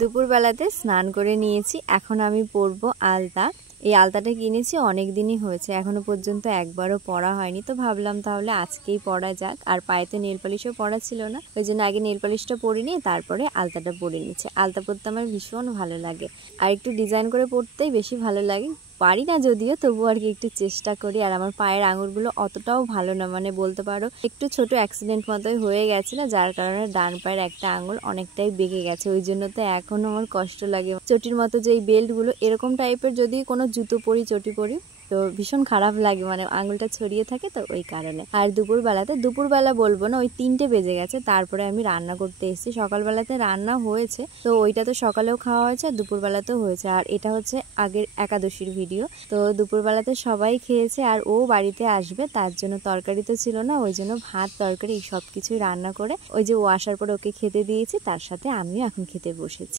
দুপুরবেলাতে স্নান করে নিয়েছি, এখন আমি পরবো আলতা। এই আলতাটা কিনেছি অনেক দিনই হয়েছে, এখনো পর্যন্ত একবারও পরা হয়নি, তো ভাবলাম তাহলে আজকেই পরা যাক। আর পায়েতে নেল পালিশও পরা ছিল না, ওই জন্য আগে নেল পালিশটা পরে নিয়ে তারপরে আলতাটা পরে নিচ্ছে। আলতা পরতে আমার ভীষণ ভালো লাগে, আর একটু ডিজাইন করে পরতেই বেশি ভালো লাগে। পারি না যদিও, তবু আর কি একটু চেষ্টা করি। আর আমার পায়ের আঙুলগুলো অতটাও ভালো না, মানে বলতে পারো একটু ছোট অ্যাক্সিডেন্ট মতোই হয়ে গেছিল, যার কারণে ডান পায়ের একটা আঙুল অনেকটাই বেঁকে গেছে। ওই জন্য তো এখনো আমার কষ্ট লাগে। চটির মতো যে এই বেল্টগুলো এরকম টাইপের যদি কোনো জুতো পরি, চটি পরি, তো ভীষণ খারাপ লাগে, মানে আঙুলটা ছড়িয়ে থাকে, তো ওই কারণে। আর দুপুরবেলা বলবো না, ওই 3টে বেজে গেছে, তারপরে আমি রান্না করতে এসেছি। সকালবেলাতে রান্না হয়েছে, তো ওইটা তো সকালেও খাওয়া হয়েছে আর দুপুরবেলাতেও হয়েছে। আর এটা হচ্ছে আগের একাদশীর ভিডিও, তো দুপুরবেলাতে সবাই খেয়েছে আর ও বাড়িতে আসবে, তার জন্য তরকারি তো ছিল না, ওই জন্য ভাত তরকারি সব কিছুই রান্না করে ওই যে ও আসার পরে ওকে খেতে দিয়েছি, তার সাথে আমিও এখন খেতে বসেছি।